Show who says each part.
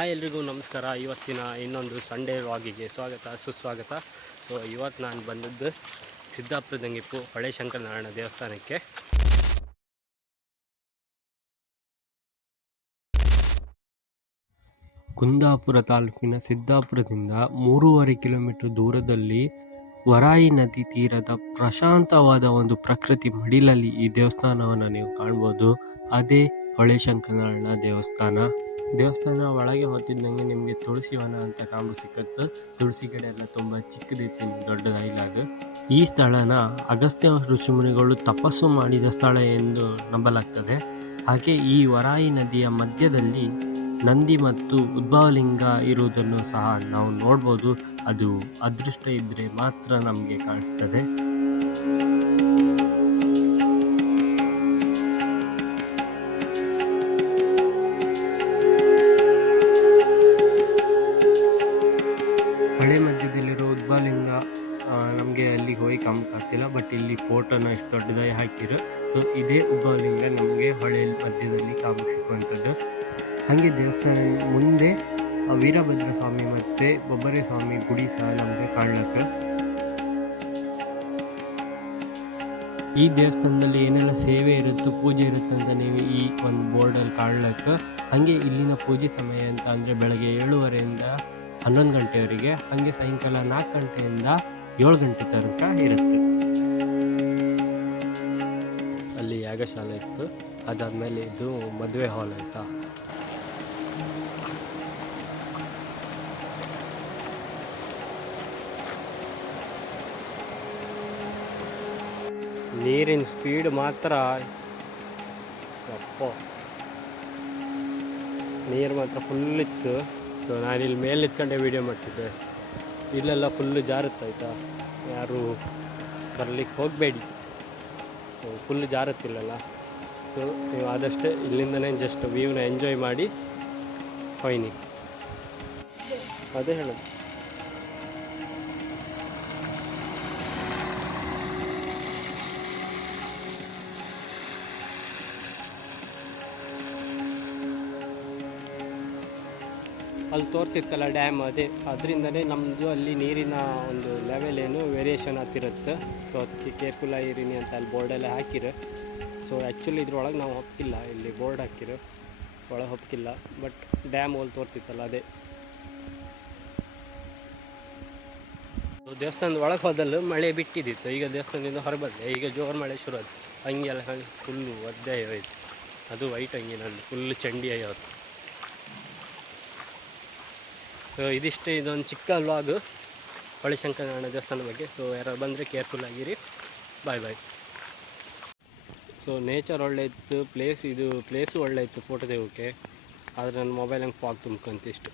Speaker 1: Hi ಎಲ್ರಿಗೂ ನಮಸ್ಕಾರ. ಇವತ್ತಿನ ಇನ್ನೊಂದು ಸಂಡೇ ವಾಗಿಗೆ ಸ್ವಾಗತ, ಸುಸ್ವಾಗತ. ಸೊ ಇವತ್ತು ನಾನು ಬಂದದ್ದು ಸಿದ್ದಾಪುರದಂಗಿಪ್ಪು ಹೊಳೆ ಶಂಕರನಾರಾಯಣ ದೇವಸ್ಥಾನಕ್ಕೆ. ಕುಂದಾಪುರ ತಾಲೂಕಿನ ಸಿದ್ದಾಪುರದಿಂದ ಮೂರುವರೆ ಕಿಲೋಮೀಟರ್ ದೂರದಲ್ಲಿ ವರಾಯಿ ನದಿ ತೀರದ ಪ್ರಶಾಂತವಾದ ಒಂದು ಪ್ರಕೃತಿ ಮಡಿಲಲ್ಲಿ ಈ ದೇವಸ್ಥಾನವನ್ನು ನೀವು ಕಾಣ್ಬೋದು. ಅದೇ ಹೊಳೆ ಶಂಕರನಾರಾಯಣ ದೇವಸ್ಥಾನ. ದೇವಸ್ಥಾನ ಒಳಗೆ ಹೊತ್ತಿದ್ದಂಗೆ ನಿಮಗೆ ತುಳಸಿ ವನ ಅಂತ ಕಾಮ ಸಿಕ್ಕತ್ತು. ತುಳಸಿ ಗಿಡ ಎಲ್ಲ ತುಂಬ ಚಿಕ್ಕದಿತ್ತು ದೊಡ್ಡದಾಗಿಲ್ಲ ಈ ಸ್ಥಳನ ಅಗಸ್ತ್ಯ ಋಷಿಮುನಿಗಳು ತಪಸ್ಸು ಮಾಡಿದ ಸ್ಥಳ ಎಂದು ನಂಬಲಾಗ್ತದೆ. ಹಾಗೆ ಈ ವರಾಯಿ ನದಿಯ ಮಧ್ಯದಲ್ಲಿ ನಂದಿ ಮತ್ತು ಉದ್ಭವಲಿಂಗ ಇರುವುದನ್ನು ಸಹ ನಾವು ನೋಡ್ಬೋದು. ಅದು ಅದೃಷ್ಟ ಇದ್ದರೆ ಮಾತ್ರ ನಮಗೆ ಕಾಣಿಸ್ತದೆ. ಹೊಳೆ ಮಧ್ಯದಲ್ಲಿರೋ ಉದ್ಬಾಲಿಂಗ ನಮಗೆ ಅಲ್ಲಿಗೆ ಹೋಗಿ ಕಾಣಕ್ಕಾಗ್ತಿಲ್ಲ ಬಟ್ ಇಲ್ಲಿ ಫೋಟೋನ ಎಷ್ಟು ದೊಡ್ಡದಾಗಿ ಹಾಕಿರು ಸೊ ಇದೇ ಉದ್ಬಾಲಿಂಗ ನಮಗೆ ಹೊಳೆ ಮಧ್ಯದಲ್ಲಿ ಕಾಮಕ್ಕೆ ಸಿಕ್ಕುವಂಥದ್ದು. ಹಾಗೆ ದೇವಸ್ಥಾನ ಮುಂದೆ ವೀರಭದ್ರ ಸ್ವಾಮಿ ಮತ್ತು ಬೊಬ್ಬರೆ ಸ್ವಾಮಿ ಗುಡಿ ಸಹ ನಮಗೆ ಕಾಣ್ಲಕ್ಕೆ. ಈ ದೇವಸ್ಥಾನದಲ್ಲಿ ಏನೆಲ್ಲ ಸೇವೆ ಇರುತ್ತೋ, ಪೂಜೆ ಇರುತ್ತೆ ಅಂತ ನೀವು ಈ ಒಂದು ಬೋರ್ಡಲ್ಲಿ ಕಾಣ್ಲಕ್ಕೆ. ಹಾಗೆ ಇಲ್ಲಿನ ಪೂಜೆ ಸಮಯ ಅಂತ ಅಂದರೆ ಬೆಳಗ್ಗೆ ಏಳುವರೆಯಿಂದ ಹನ್ನೊಂದು ಗಂಟೆವರೆಗೆ ಹಾಗೆ ಸಾಯಂಕಾಲ ನಾಲ್ಕು ಗಂಟೆಯಿಂದ ಏಳು ಗಂಟೆ ತನಕ ಇರುತ್ತೆ. ಅಲ್ಲಿ ಯಾಗಶಾಲೆ ಇತ್ತು. ಅದಾದಮೇಲೆ ಇದು ಮದುವೆ ಹಾಲ್ ಆಯಿತಾ ನೀರಿನ ಸ್ಪೀಡ್ ಮಾತ್ರ ನೀರು ಮಾತ್ರ ಫುಲ್ ಇತ್ತು. ಸೊ ಇಲ್ಲಿ ಮೇಲೆ ನಿಂತ್ಕೊಂಡೆ ವೀಡಿಯೋ ಮಾಡ್ತಿದ್ದೆ. ಇಲ್ಲೆಲ್ಲ ಫುಲ್ಲು ಜಾರುತ್ತಾಯ್ತಾ ಯಾರು ಬರಲಿಕ್ಕೆ ಹೋಗಬೇಡಿ. ಫುಲ್ ಜಾರುತ್ತಿಲ್ಲಲ್ಲ ಸೊ ನೀವು ಆದಷ್ಟೇ ಇಲ್ಲಿಂದನೇ ಜಸ್ಟ್ ವ್ಯೂನ ಎಂಜಾಯ್ ಮಾಡಿ ಹೊಯ್ನಿ ಅದೇ ಹೇಳೋದು. ಅಲ್ಲಿ ತೋರ್ತಿತ್ತಲ್ಲ ಡ್ಯಾಮ್ ಅದೇ. ಅದರಿಂದಲೇ ನಮ್ಮದು ಅಲ್ಲಿ ನೀರಿನ ಒಂದು ಲೆವೆಲ್ ಏನು ವೇರಿಯೇಷನ್ ಆಗ್ತಿರುತ್ತೆ ಸೊ ಅದಕ್ಕೆ ಕೇರ್ಫುಲ್ ಆಗಿರೀನಿ ಅಂತ ಅಲ್ಲಿ ಬೋರ್ಡೆಲ್ಲ ಹಾಕಿರು. ಸೊ ಆ್ಯಕ್ಚುಲಿ ಇದ್ರೊಳಗೆ ನಾವು ಹೊಪ್ಪಿಲ್ಲ ಇಲ್ಲಿ ಬೋರ್ಡ್ ಹಾಕಿರು. ಒಳಗೆ ಹೊಪ್ಪಿಲ್ಲ ಬಟ್ ಡ್ಯಾಮ್ ಅಲ್ಲಿ ತೋರ್ತಿತ್ತಲ್ಲ ಅದೇ. ದೇವಸ್ಥಾನದ ಒಳಗೆ ಹೋದಲ್ಲೂ ಮಳೆ ಬಿಟ್ಟಿದ್ದಿತ್ತು. ಈಗ ದೇವಸ್ಥಾನದಿಂದ ಹೊರಬಂದೆ ಈಗ ಜೋರು ಮಳೆ ಶುರು ಆಯ್ತು ಹಂಗೆ ಫುಲ್ಲು ಒದ್ದೆ ಹೋಯ್ತು. ಅದು ವೈಟ್ ಹಂಗೆ ನಂದು. ಫುಲ್ ಚಂಡಿ ಆಯ್ತು ಸೊ ಇದಿಷ್ಟೇ ಇದೊಂದು ಚಿಕ್ಕ ವ್ಲಾಗ್ ಹೊಳೆ ಶಂಕರನಾರಾಯಣ ದೇವಸ್ಥಾನ ಬಗ್ಗೆ. ಸೊ ಯಾರು ಬಂದರೆ ಕೇರ್ಫುಲ್ ಆಗಿರಿ. ಬಾಯ್ ಬಾಯ್ ಸೊ ನೇಚರ್ ಒಳ್ಳೆ ಇತ್ತು ಪ್ಲೇಸ್ ಇದು ಪ್ಲೇಸು ಒಳ್ಳೆ ಇತ್ತು ಫೋಟೋ ತೆಗೋಕ್ಕೆ ಆದರೆ ನನ್ನ ಮೊಬೈಲ್ ಹಂಗೆ ಫಾಗ್ ತುಂಬ್ಕೊಂತ ಇಷ್ಟು